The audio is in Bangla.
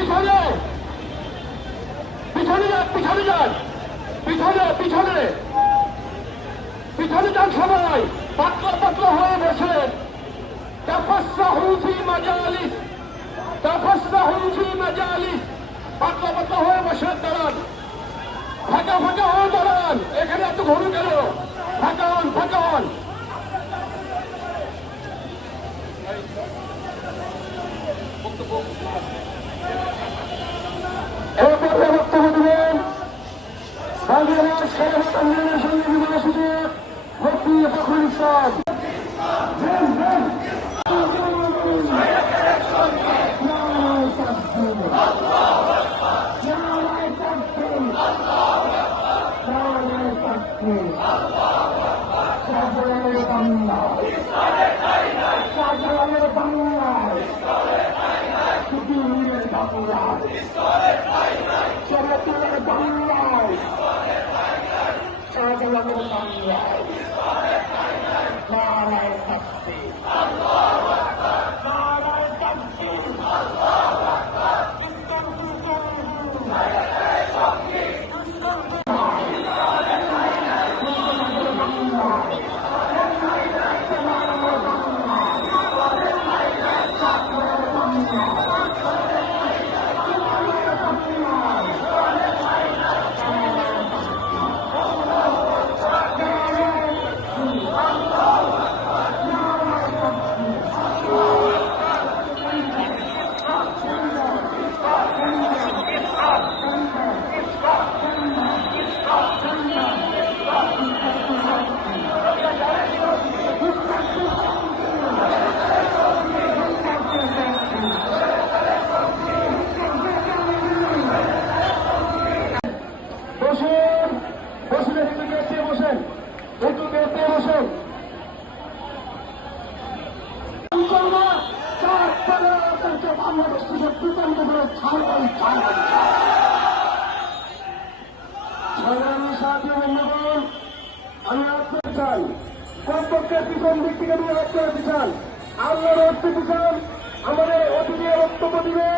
পিছনে পিছনে যান, পিছনে যান, পিছনে পিছনে পিছনে যান সবাই। পাতলা পাতলা হয়ে বসে তাফাসসাহু ফি মাজালিস, তাফাসসাহু ফি মাজালিস। পাতলা পাতলা হয়ে বসে দাঁড়ান, ফাঁকা ফাঁকা হয়ে দাঁড়ান। এখানে এত ঘুরে গেল, ফাঁকা হন, ফাঁকা হন। এরপরে বক্তব্য দেবেন বাংলাদেশ স্বাধীনতা আন্দোলনের সঙ্গে মহাসচিব মুফতি ফখরুল ইসলাম। বাংলাদেশ থেকে প্রচন্ড করে আমি আপনার চাই কমপক্ষে পিছন দিক থেকে নিয়ে আপনারা চান, আল্লাহর অর্থে চান, আমাদের অতিথি বক্তব্য দিবে।